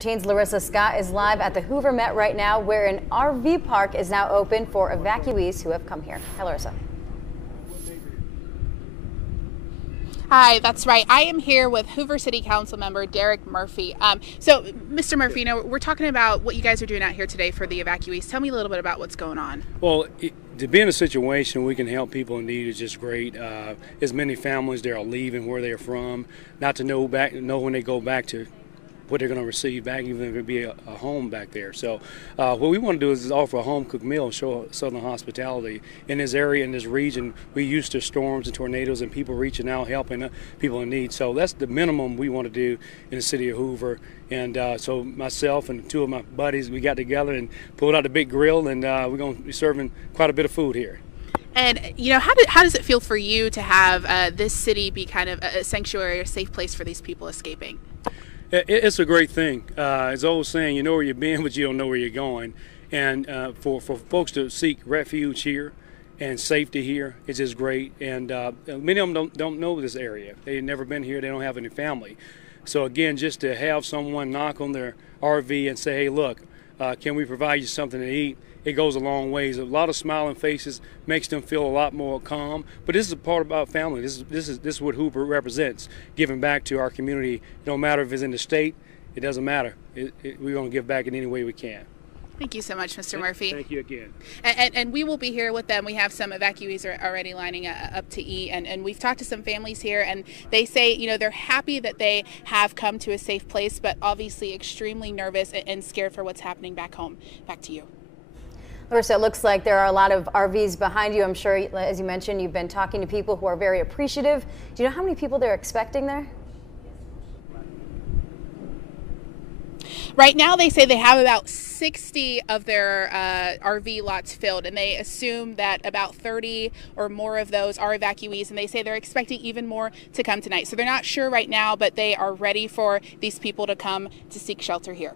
Teens Larissa Scott is live at the Hoover Met right now, where an RV park is now open for evacuees who have come here. Hi, Larissa. Hi, that's right. I am here with Hoover City Council member Derek Murphy. So, Mr. Murphy, we're talking about what you guys are doing out here today for the evacuees. Tell me a little bit about what's going on. Well, to be in a situation we can help people in need is just great. As many families that are leaving where they're from, not to know when they go back to what they're going to receive back, even if it be a home back there. So what we want to do is offer a home-cooked meal, show Southern hospitality. In this area, in this region, we're used to storms and tornadoes and people reaching out, helping people in need. So that's the minimum we want to do in the city of Hoover. And so myself and two of my buddies, we got together and pulled out the big grill, and we're going to be serving quite a bit of food here. And, how does it feel for you to have this city be kind of a sanctuary, a safe place for these people escaping? It's a great thing. It's old saying, you know where you've been, but you don't know where you're going. And for folks to seek refuge here and safety here, it's just great. And many of them don't know this area. They've never been here. They don't have any family. So again, just to have someone knock on their RV and say, hey, look, can we provide you something to eat? It goes a long ways. A lot of smiling faces makes them feel a lot more calm. But this is a part about family. This is what Hoover represents, giving back to our community. It don't matter if it's in the state. It doesn't matter. We're going to give back in any way we can. Thank you so much, Mr. Murphy. Thank you again. And we will be here with them. We have some evacuees are already lining up to eat, and we've talked to some families here, and they say, they're happy that they have come to a safe place, but obviously extremely nervous and scared for what's happening back home. Back to you. Larissa, it looks like there are a lot of RVs behind you. I'm sure, as you mentioned, you've been talking to people who are very appreciative. Do you know how many people they're expecting there? Right now, they say they have about 60 of their RV lots filled, and they assume that about 30 or more of those are evacuees, and they say they're expecting even more to come tonight. So they're not sure right now, but they are ready for these people to come to seek shelter here.